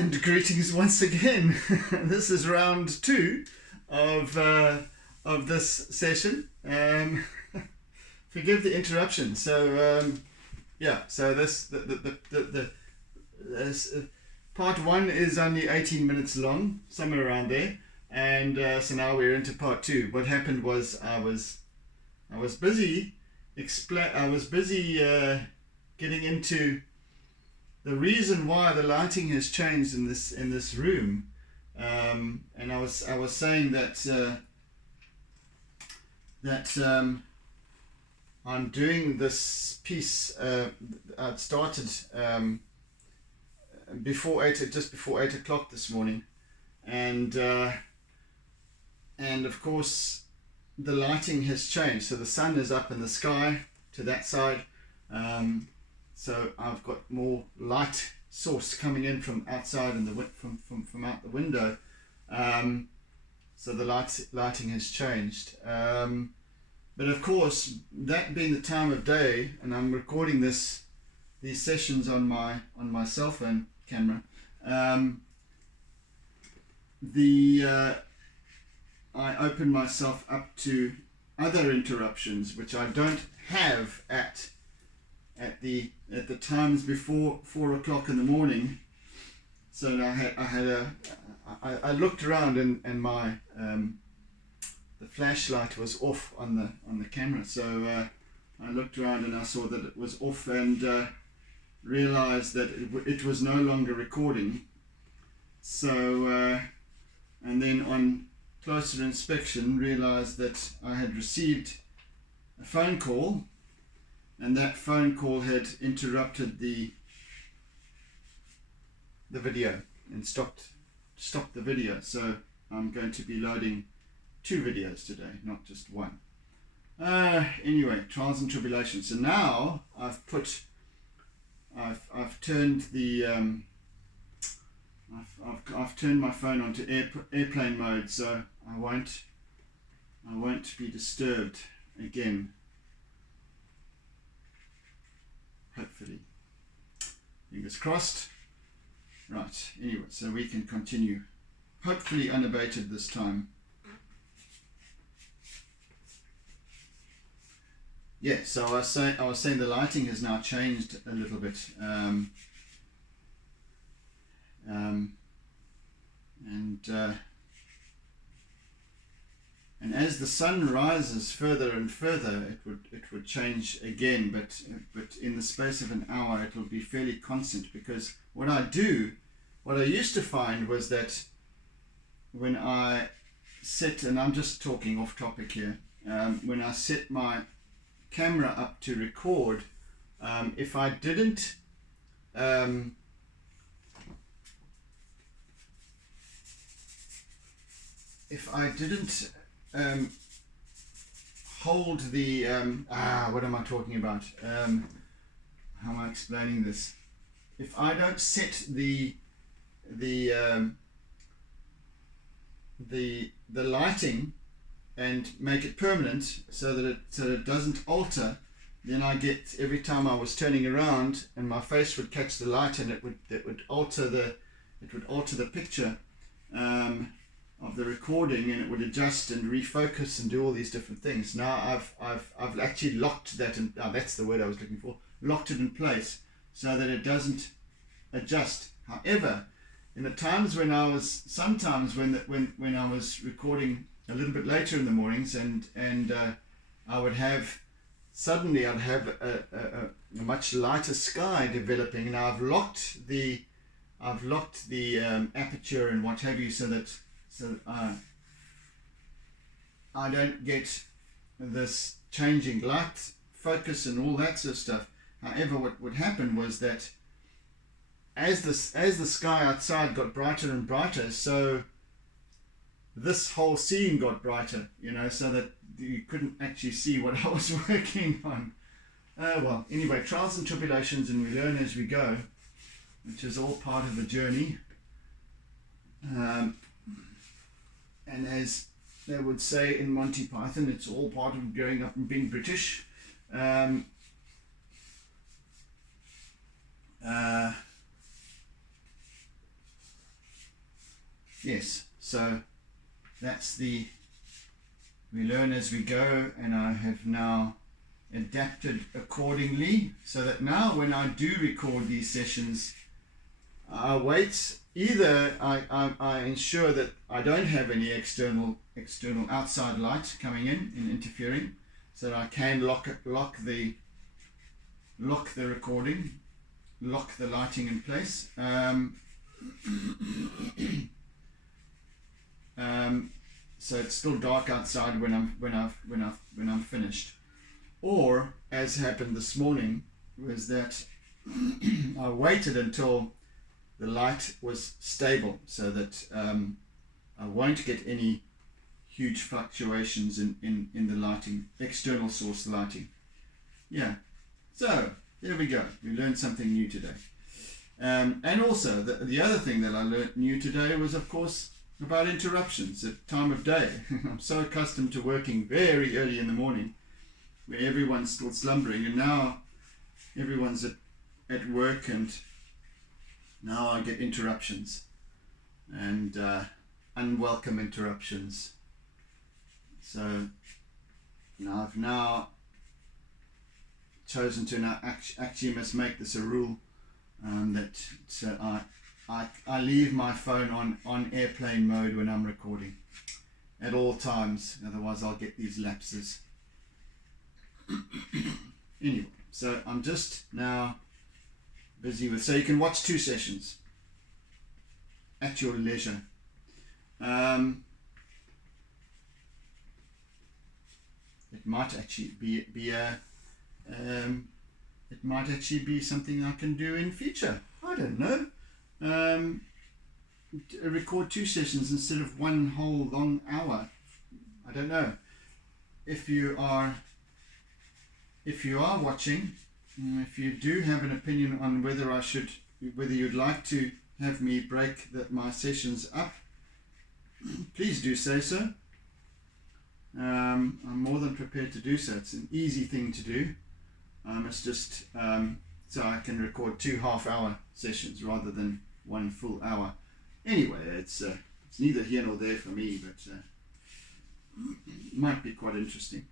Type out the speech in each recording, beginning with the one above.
And greetings once again. This is round 2 of this session. Forgive the interruption. So so this part 1 is only 18 minutes long, somewhere around there, and so now we're into part 2. What happened was I was busy getting into the reason why the lighting has changed in this room, and I was saying that I'm doing this piece. I started just before 8 o'clock this morning, and of course the lighting has changed. So the sun is up in the sky to that side. So I've got more light source coming in from outside and from out the window. So the lighting has changed. But of course, that being the time of day, and I'm recording these sessions on my cell phone camera, I open myself up to other interruptions which I don't have at the times before 4 o'clock in the morning. So I looked around and my the flashlight was off on the camera. So I looked around and I saw that it was off, and realized that it was no longer recording. So and then on closer inspection realized that I had received a phone call, and that phone call had interrupted the video and stopped the video. So I'm going to be loading 2 videos today, not just one. Anyway, trials and tribulations. So now I've turned the I've turned my phone onto airplane mode, so I won't be disturbed again. Hopefully, fingers crossed. Right, anyway, so we can continue, hopefully unabated this time. Yeah, so I was saying the lighting has now changed a little bit, and as the sun rises further and further, it would change again, but in the space of an hour it will be fairly constant, because what I used to find was that when I set, and I'm just talking off topic here, when I set my camera up to record, if I didn't hold the what am I talking about? How am I explaining this? If I don't set the lighting and make it permanent, so that it doesn't alter, then I get, every time I was turning around and my face would catch the light, and it would alter the picture of the recording, and it would adjust and refocus and do all these different things. Now I've actually locked that, and that's the word I was looking for, locked it in place so that it doesn't adjust. However, in the times when I was recording a little bit later in the mornings, and I'd have a much lighter sky developing, and I've locked the aperture and what have you, so that I don't get this changing light focus and all that sort of stuff. However, what would happen was that as the sky outside got brighter and brighter, so this whole scene got brighter, so that you couldn't actually see what I was working on. Well, anyway, trials and tribulations, and we learn as we go, which is all part of the journey. And as they would say in Monty Python, it's all part of growing up and being British. yes, so that's we learn as we go, and I have now adapted accordingly so that now when I do record these sessions, I wait. Either I ensure that I don't have any external outside light coming in and interfering, so that I can lock the recording, lock the lighting in place. So it's still dark outside when I'm finished. Or, as happened this morning, was that I waited until the light was stable, so that I won't get any huge fluctuations in the lighting, external source lighting. Yeah, so there we go. We learned something new today. And also, the other thing that I learned new today was, of course, about interruptions at time of day. I'm so accustomed to working very early in the morning, where everyone's still slumbering, and now everyone's at work, and now I get interruptions, and unwelcome interruptions. So now I've chosen to actually must make this a rule, that so I leave my phone on airplane mode when I'm recording at all times, otherwise I'll get these lapses. Anyway, so I'm just now busy with, so you can watch 2 sessions at your leisure. It might actually be it might actually be something I can do in future. I don't know. Record 2 sessions instead of one whole long hour. I don't know. If you are watching, if you do have an opinion on whether you'd like to have me break my sessions up, please do say so. I'm more than prepared to do so. It's an easy thing to do. It's just so I can record 2 half-hour sessions rather than 1 full hour. Anyway, it's neither here nor there for me, but it might be quite interesting.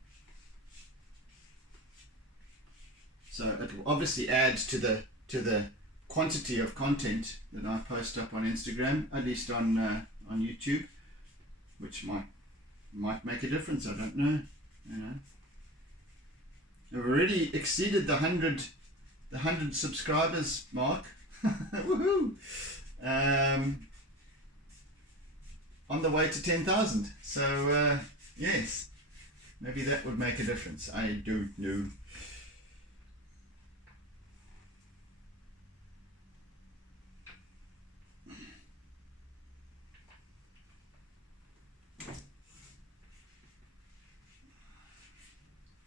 So it will obviously add to the quantity of content that I post up on Instagram, at least on YouTube, which might make a difference. I don't know. I've already exceeded the 100 subscribers mark. Woohoo! On the way to 10,000. So yes, maybe that would make a difference. I don't know.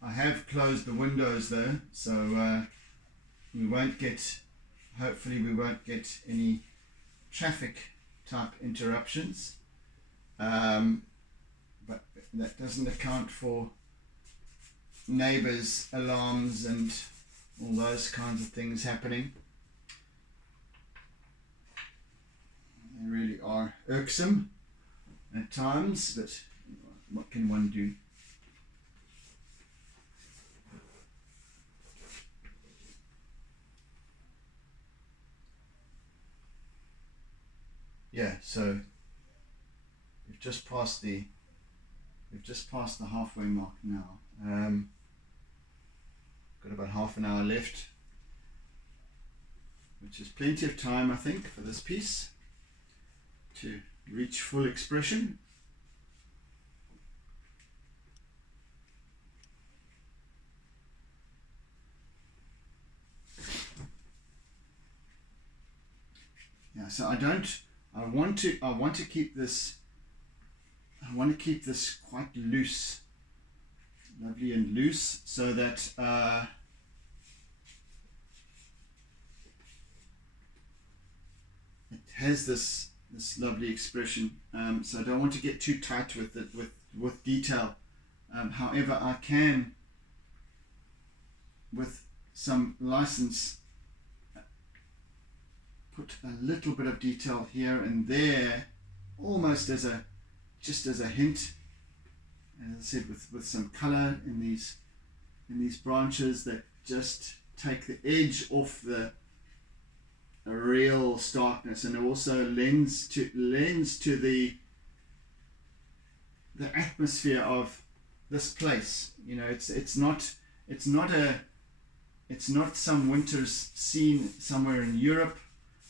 I have closed the windows though, so hopefully we won't get any traffic type interruptions, but that doesn't account for neighbors' alarms and all those kinds of things happening. They really are irksome at times, but what can one do? Yeah, so we've just passed the halfway mark now. Got about half an hour left, which is plenty of time, I think, for this piece to reach full expression. Yeah, so I want to keep this quite loose, lovely and loose, so that it has this lovely expression. So I don't want to get too tight with it with detail. However, I can, with some license, put a little bit of detail here and there almost as a just as a hint, as I said, with some color in these branches that just take the edge off the real starkness, and also lends to the atmosphere of this place. You know, it's not some winter's scene somewhere in Europe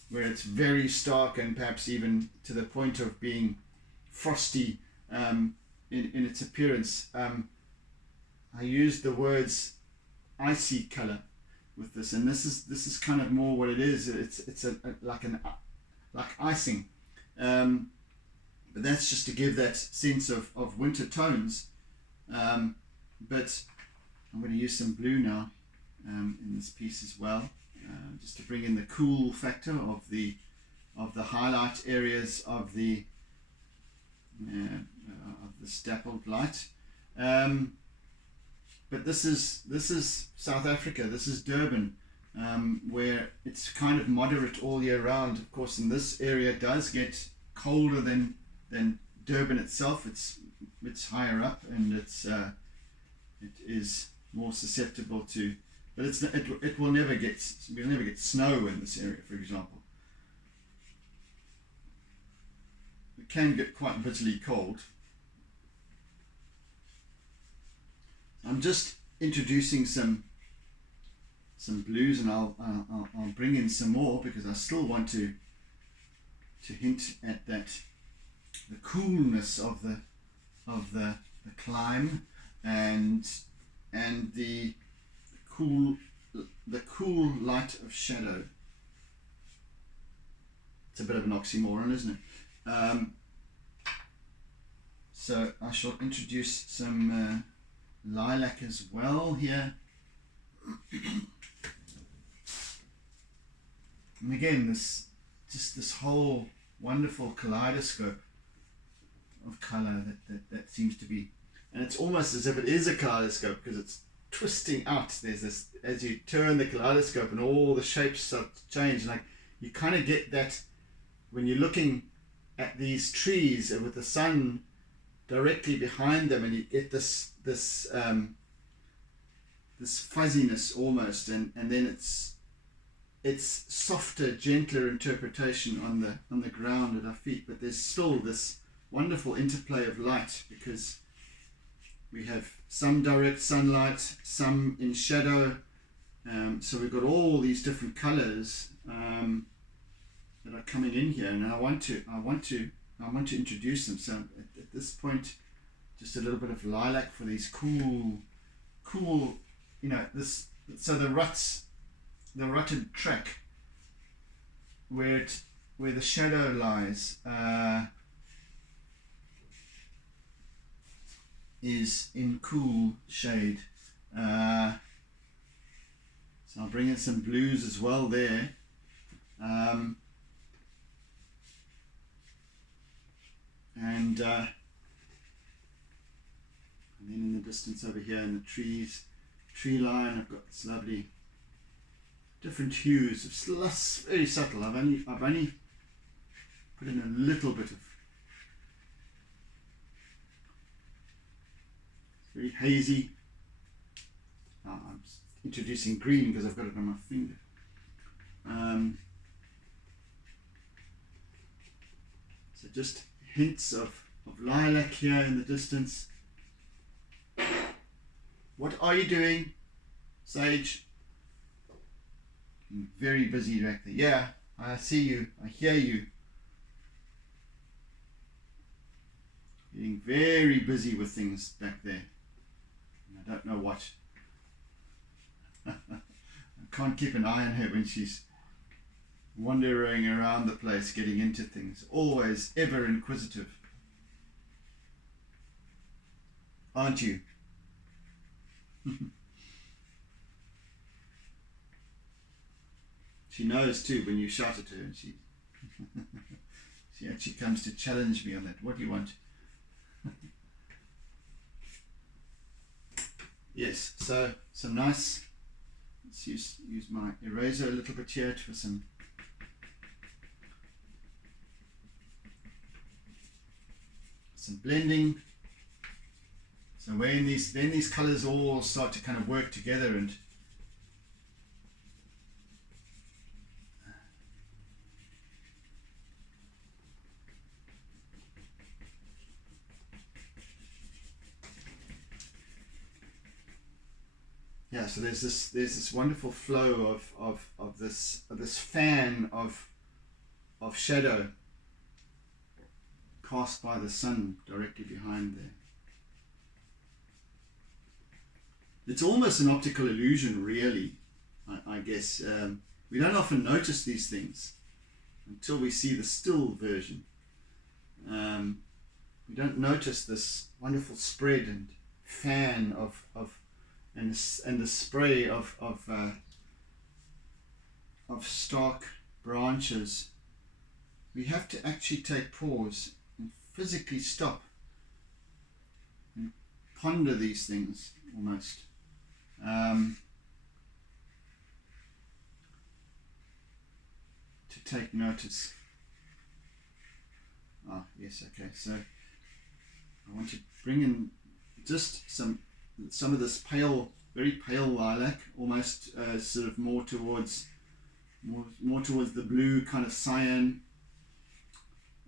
where it's very stark and perhaps even to the point of being frosty in its appearance. I used the words icy color with this, and this is kind of more what it is. It's like icing, but that's just to give that sense of winter tones. But I'm going to use some blue now in this piece as well, just to bring in the cool factor of the highlight areas of the dappled light. But this is South Africa. This is Durban, where it's kind of moderate all year round. Of course, in this area it does get colder than Durban itself. It's higher up, and it is more susceptible to. But we'll never get snow in this area, for example. It can get quite bitterly cold. I'm just introducing some blues, and I'll bring in some more because I still want to hint at that, the coolness of the climb and the cool light of shadow. It's a bit of an oxymoron, isn't it? So I shall introduce some lilac as well here. And again, this whole wonderful kaleidoscope of color that seems to be, and it's almost as if it is a kaleidoscope because it's twisting out. There's this, as you turn the kaleidoscope and all the shapes start to change, like you kind of get that when you're looking at these trees with the sun directly behind them, and you get this fuzziness almost, and then it's softer, gentler interpretation on the ground at our feet, but there's still this wonderful interplay of light because we have some direct sunlight, some in shadow, so we've got all these different colors that are coming in here, and I want to introduce them. So at this point, just a little bit of lilac for these cool, you know, this. So the rutted track where the shadow lies is in cool shade. So I'll bring in some blues as well there. And then in the distance over here in the tree line, I've got this lovely different hues. It's very subtle. I've only put in a little bit of, it's very hazy. I'm introducing green because I've got it on my finger. So just hints of lilac here in the distance. What are you doing, Sage? I'm very busy back there. Yeah, I see you. I hear you. Getting very busy with things back there. And I don't know what. I can't keep an eye on her when she's wandering around the place, getting into things. Always ever inquisitive. Aren't you? She knows too when you shout at her, and she actually comes to challenge me on that. What do you want? Yes, so some nice, let's use my eraser a little bit here for some some blending. So when these colors all start to kind of work together, and yeah, so there's this wonderful flow of this fan of shadow cast by the sun directly behind there. It's almost an optical illusion, really, I guess. We don't often notice these things until we see the still version. We don't notice this wonderful spread and fan and the spray of stark branches. We have to actually take pause and physically stop and ponder these things almost. To take notice. Ah, yes, okay. So I want to bring in just some of this pale, very pale lilac, almost sort of more towards the blue kind of cyan,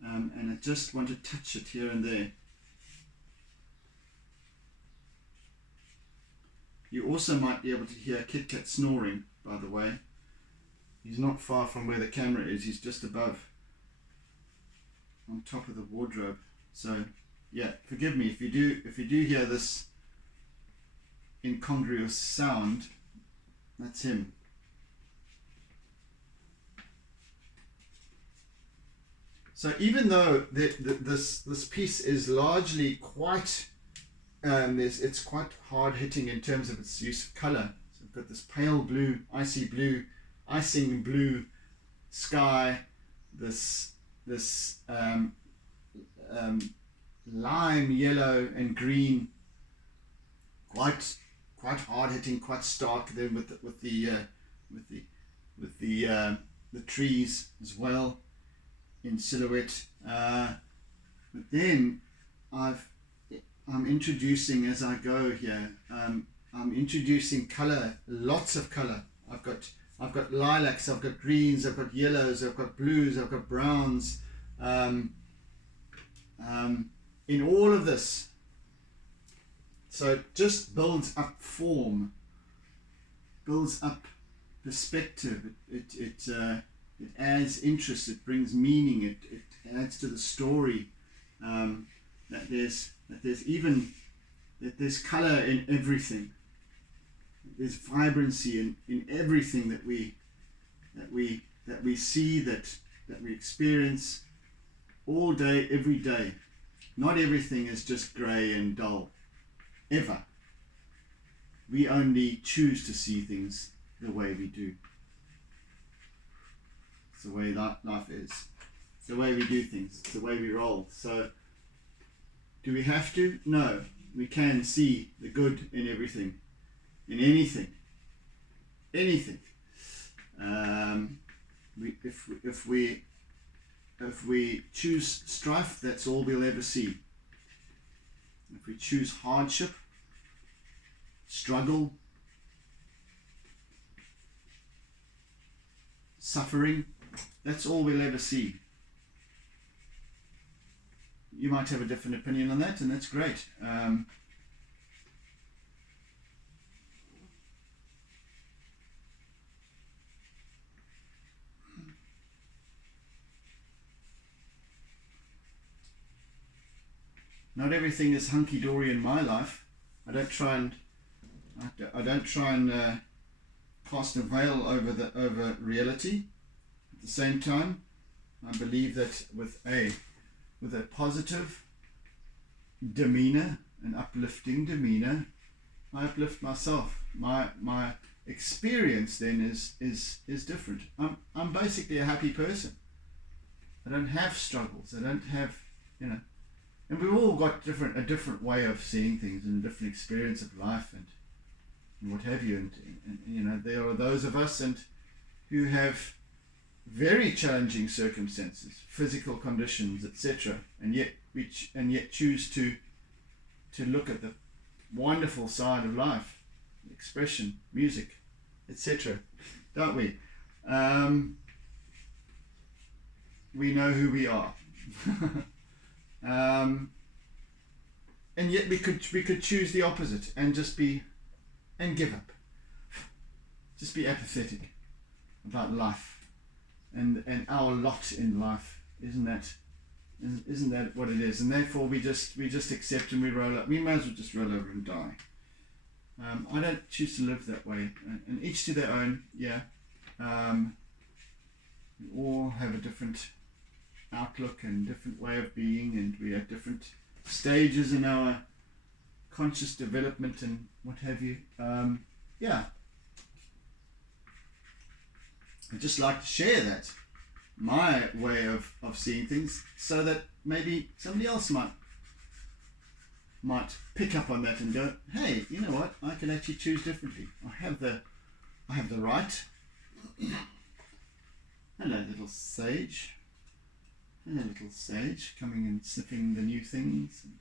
and I just want to touch it here and there. You also might be able to hear Kit Kat snoring, by the way. He's not far from where the camera is. He's just above, on top of the wardrobe. So yeah, forgive me if you do hear this incongruous sound. That's him. So even though this piece is largely quite it's quite hard hitting in terms of its use of color. So we've got this pale blue, icing blue sky, this lime yellow and green, quite hard hitting, quite stark. Then with the trees as well in silhouette. But then I'm introducing, as I go here, I'm introducing color, lots of color. I've got lilacs, I've got greens, I've got yellows, I've got blues, I've got browns. In all of this, so it just builds up form, builds up perspective. It adds interest. It brings meaning. It adds to the story. That there's color in everything. There's vibrancy in everything that we see, that we experience all day, every day. Not everything is just grey and dull, ever. We only choose to see things the way we do. It's the way that life is. It's the way we do things. It's the way we roll. So, do we have to? No. We can see the good in everything, in anything. If we choose strife, that's all we'll ever see. If we choose hardship, struggle, suffering, that's all we'll ever see. You might have a different opinion on that, and that's great. Not everything is hunky-dory in my life. I don't try and cast a veil over reality. At the same time, I believe that with a positive demeanor, an uplifting demeanor, I uplift myself. My experience then is different. I'm basically a happy person. I don't have struggles. I don't have, and we've all got a different way of seeing things and a different experience of life and what have you. And there are those of us who have very challenging circumstances, physical conditions, etc., and yet choose to look at the wonderful side of life, expression, music, etc., don't we? We know who we are. And yet we could choose the opposite and just give up, just be apathetic about life and our lot in life. Isn't that what it is? And therefore we just accept and we roll up. We might as well just roll over and die. I don't choose to live that way, and each to their own. Yeah, we all have a different outlook and different way of being, and we have different stages in our conscious development and what have you. Yeah, I'd just like to share that, my way of seeing things, so that maybe somebody else might pick up on that and go, hey, you know what, I can actually choose differently. I have the right. Hello, little sage. Hello, little sage, coming and sniffing the new things and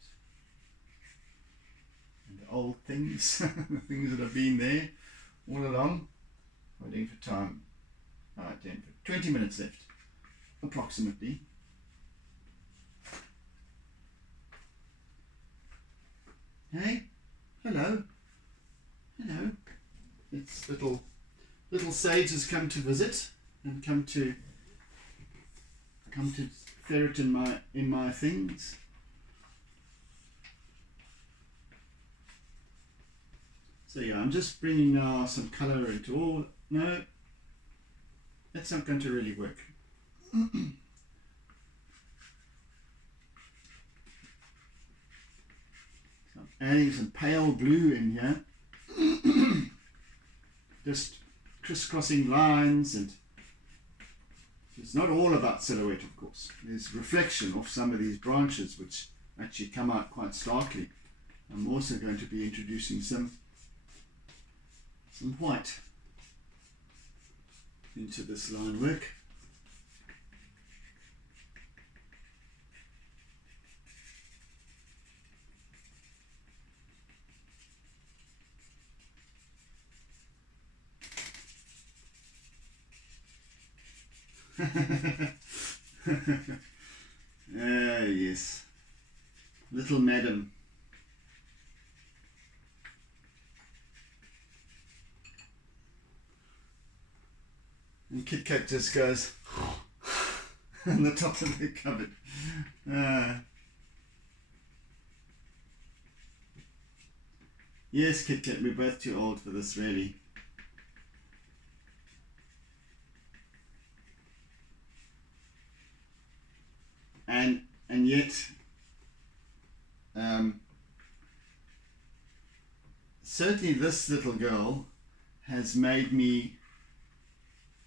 the old things, the things that have been there all along. Waiting for time. Alright, 20 minutes left, approximately. Hey, hello. It's little sage has come to visit and come to ferret in my things. So yeah, I'm just bringing now some colour into all. No, that's not going to really work. So I'm adding some pale blue in here. Just crisscrossing lines, and it's not all about silhouette, of course. There's reflection of some of these branches which actually come out quite starkly. I'm also going to be introducing some white into this line work. Yes, little madam. And Kit Kat just goes on the top of the cupboard. Yes, Kit Kat, we're both too old for this, really. And yet, certainly this little girl has made me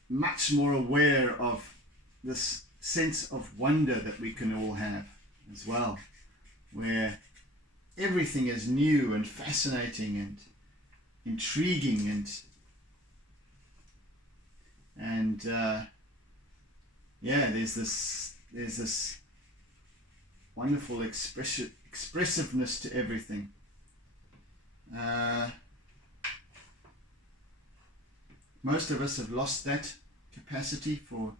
much more aware of this sense of wonder that we can all have as well, where everything is new and fascinating and intriguing, and yeah, there's this wonderful expressiveness to everything. Most of us have lost that capacity for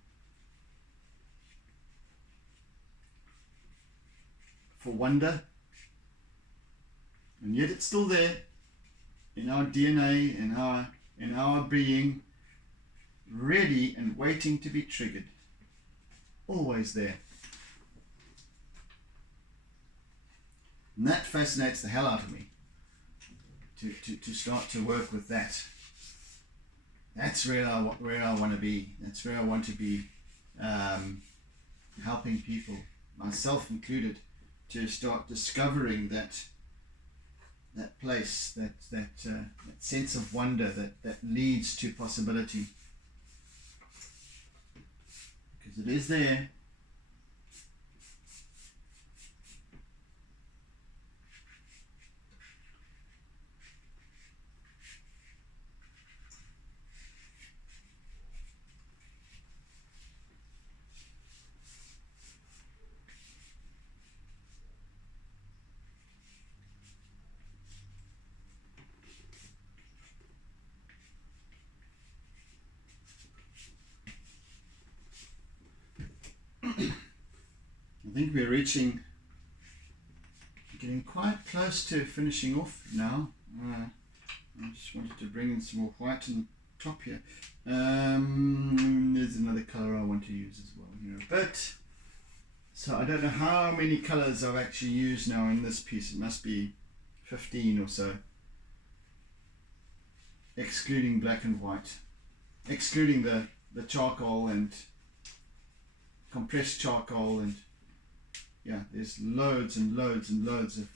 wonder, and yet it's still there in our DNA, in our being, ready and waiting to be triggered. Always there. And that fascinates the hell out of me, to start to work with that. That's where I want to be. That's where I want to be, helping people, myself included, to start discovering that place, that sense of wonder that leads to possibility. Because it is there. think we're getting quite close to finishing off now. I just wanted to bring in some more white on top here. There's another color I want to use as well here a bit. So I don't know how many colors I've actually used now in this piece. It must be 15 or so, excluding black and white, excluding the charcoal and compressed charcoal, and yeah, there's loads and loads and loads of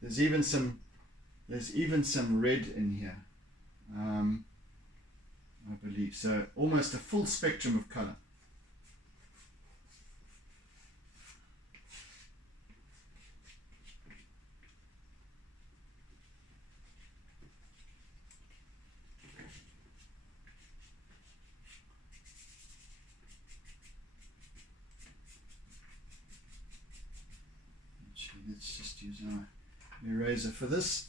there's even some red in here, I believe, so almost a full spectrum of color. Let's just use our eraser for this.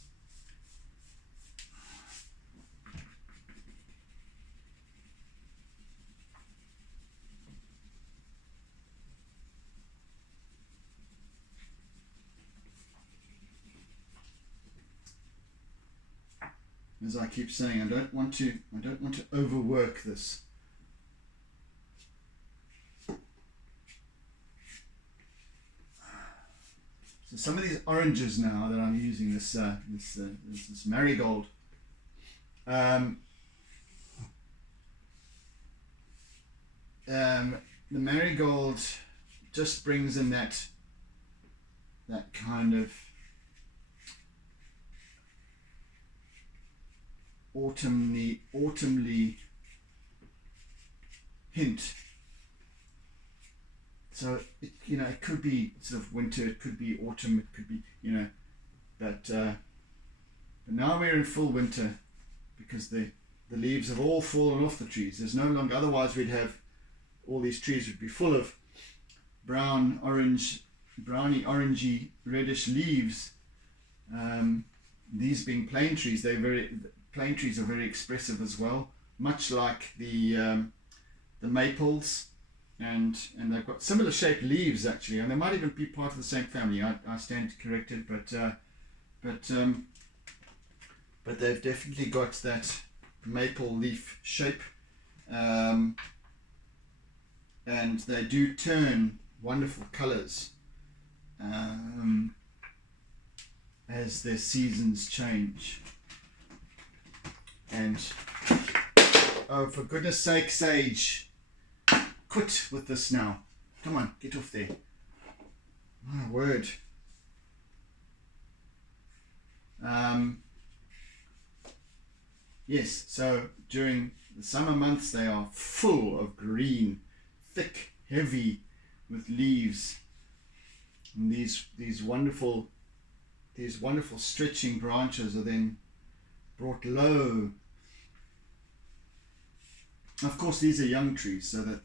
As I keep saying, I don't want to overwork this. So some of these oranges now that I'm using, this marigold, the marigold just brings in that kind of autumnly hint. So it could be sort of winter, it could be autumn, it could be but now we're in full winter because the leaves have all fallen off the trees. There's no longer, otherwise we'd have all these trees would be full of browny orangey reddish leaves. These being plane trees, plane trees are very expressive as well, much like the maples. And they've got similar shaped leaves actually, and they might even be part of the same family. I stand corrected, but they've definitely got that maple leaf shape, and they do turn wonderful colours as their seasons change. And oh, for goodness sake, Sage, quit with this now. Come on, get off there. My word. Yes, so during the summer months they are full of green, thick, heavy, with leaves. And these wonderful stretching branches are then brought low. Of course, these are young trees, so they're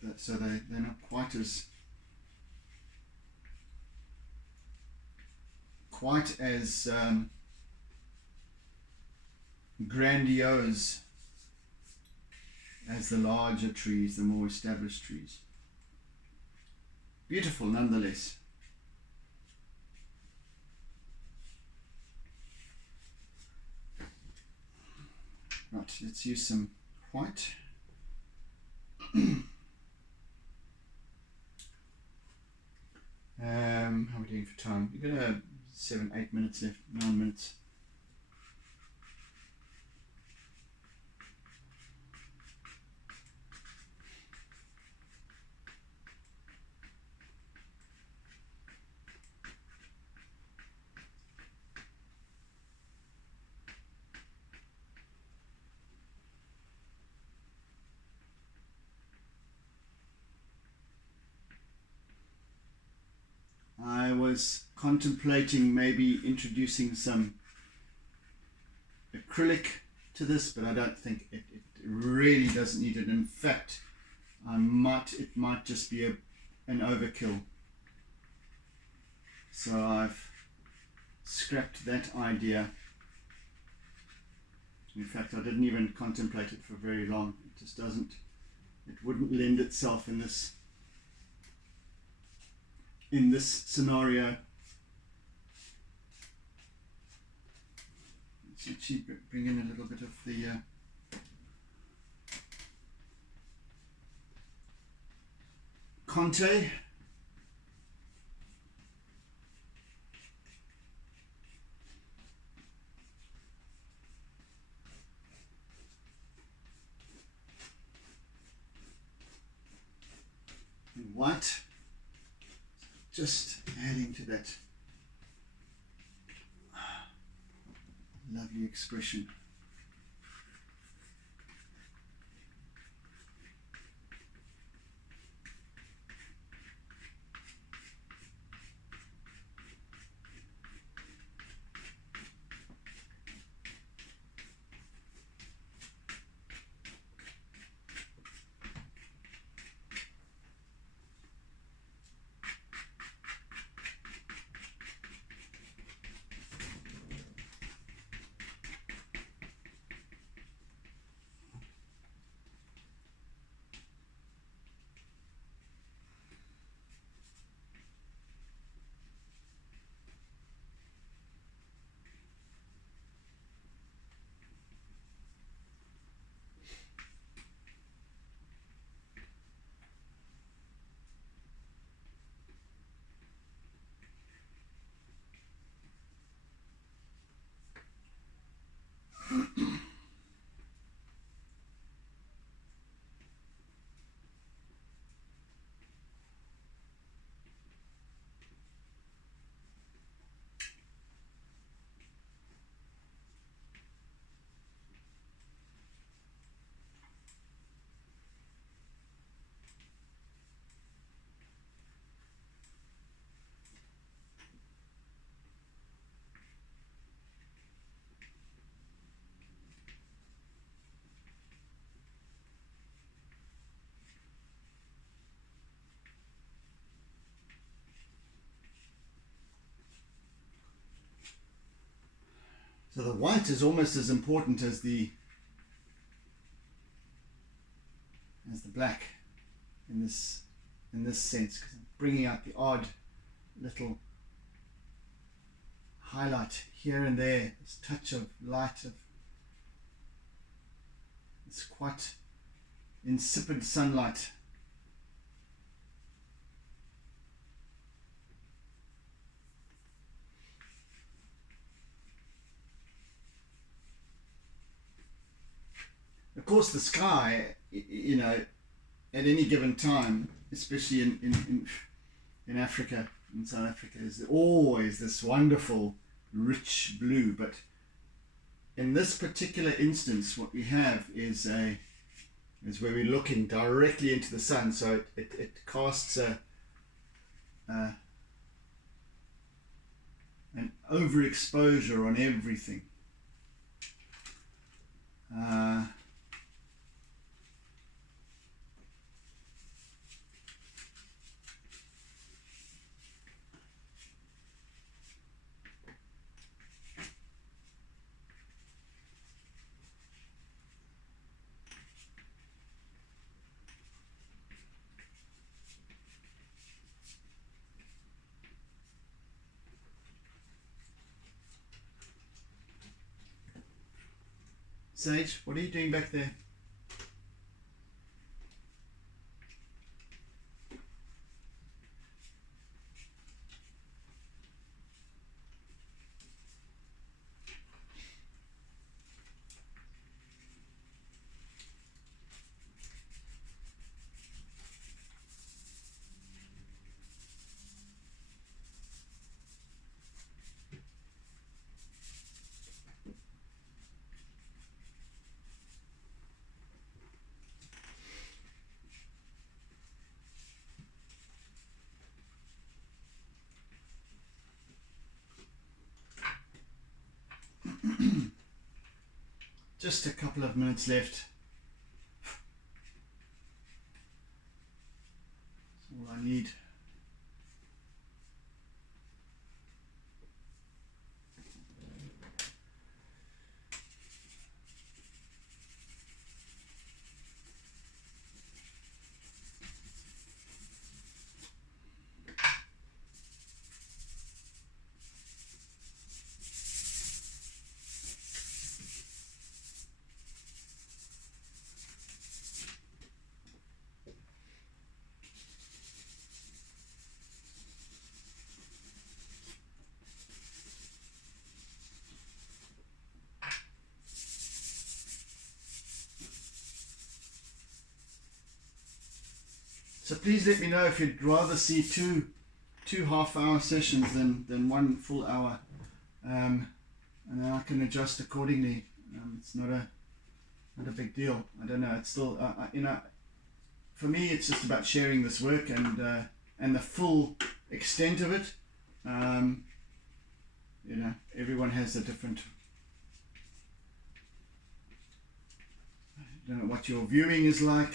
not quite as grandiose as the larger trees, the more established trees. Beautiful nonetheless. Right, let's use some white. How are we doing for time? We've got 7-8 minutes left, 9 minutes. I was contemplating maybe introducing some acrylic to this, but I don't think it really doesn't need it. In fact, it might just be an overkill. So I've scrapped that idea. In fact, I didn't even contemplate it for very long. It just doesn't, it wouldn't lend itself in this in this scenario. Let's actually bring in a little bit of the Conte. And white. Just adding to that lovely expression. So the white is almost as important as the black in this sense, because I'm bringing out the odd little highlight here and there, this touch of light of it's quite insipid sunlight. Of course, the sky, you know, at any given time, especially in Africa, in South Africa, is always this wonderful, rich blue. But in this particular instance, what we have is where we're looking directly into the sun, so it casts an overexposure on everything. Sage, what are you doing back there? Just a couple of minutes left. That's all I need. So please let me know if you'd rather see two half-hour sessions than one full hour, and then I can adjust accordingly. It's not a big deal. I don't know. It's still you know, for me it's just about sharing this work and the full extent of it. You know, everyone has a different. I don't know what your viewing is like.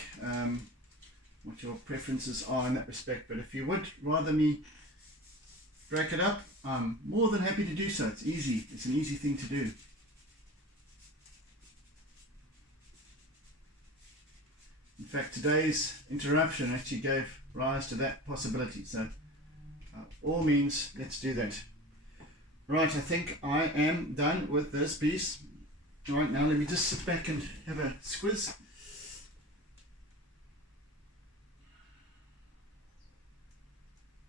What your preferences are in that respect, but if you would rather me break it up, I'm more than happy to do so. It's easy. It's an easy thing to do. In fact, today's interruption actually gave rise to that possibility. So, all means, let's do that. Right, I think I am done with this piece. All right, now let me just sit back and have a squiz.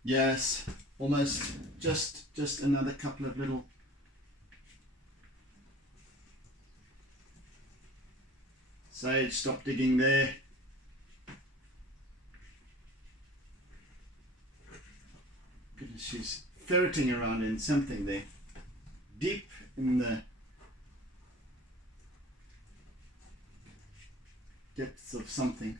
Yes, almost just another couple of little sage. Stop digging there. Goodness, she's ferreting around in something there, deep in the depths of something.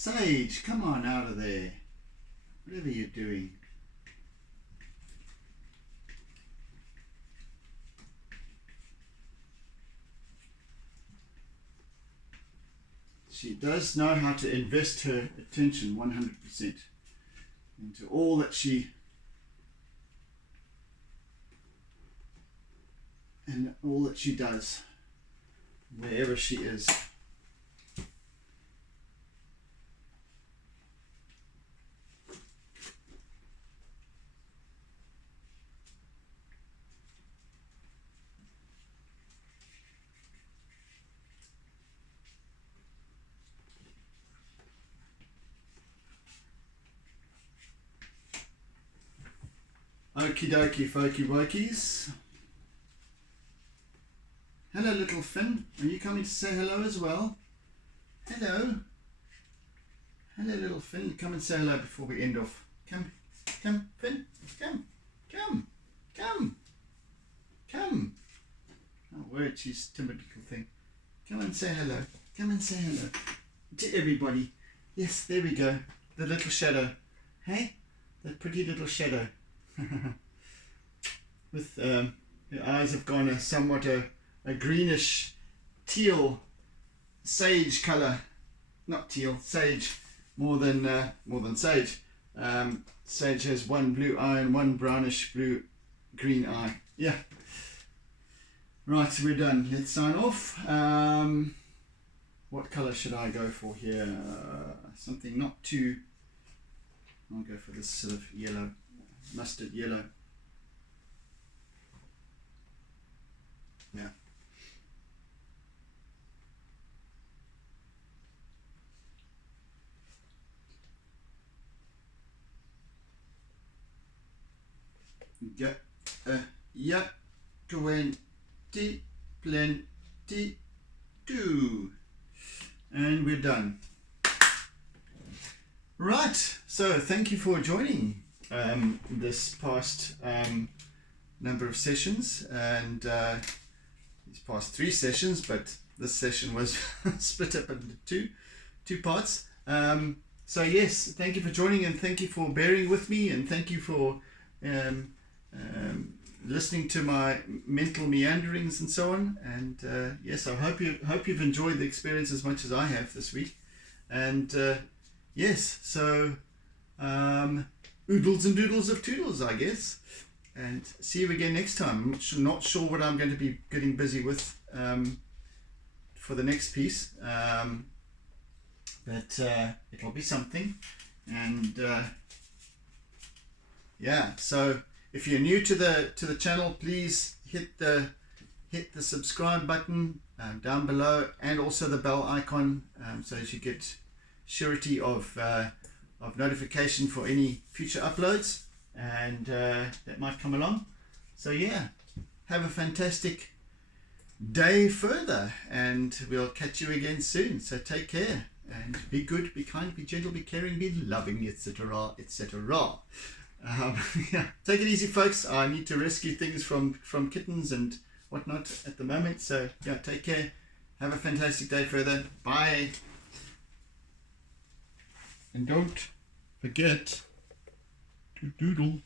Sage, come on out of there. Whatever you're doing. She does know how to invest her attention 100% into all that she does, wherever she is. Okie dokie, folky wokies. Hello, little Finn. Are you coming to say hello as well? Hello. Hello, little Finn. Come and say hello before we end off. Come, Finn. Come. Oh, word, she's timid little thing. Come and say hello. Come and say hello to everybody. Yes, there we go. The little shadow. Hey? That pretty little shadow. With her eyes have gone a somewhat a greenish teal sage color. Not teal, sage. More than sage. Sage has one blue eye and one brownish blue green eye. Yeah. Right, so we're done. Let's sign off. What color should I go for here? Something not too. I'll go for this sort of yellow. Mustard yellow. Yeah. Yeah. Plenty do. And we're done. Right. So thank you for joining this past number of sessions, and these past 3 sessions, but this session was split up into two parts. So yes, thank you for joining, and thank you for bearing with me, and thank you for listening to my mental meanderings and so on. And yes, I hope you've enjoyed the experience as much as I have this week. And yes, so oodles and doodles of toodles, I guess. And see you again next time. I'm not sure what I'm going to be getting busy with for the next piece, but it'll be something. And yeah, so if you're new to the channel, please hit the hit the subscribe button down below, and also the bell icon, so as you get surety of notification for any future uploads and that might come along. So yeah, have a fantastic day further, and we'll catch you again soon. So take care and be good, be kind, be gentle, be caring, be loving, etc., etc. Yeah, take it easy, folks. I need to rescue things from kittens and whatnot at the moment. So yeah, take care, have a fantastic day further. Bye. And don't forget to doodle.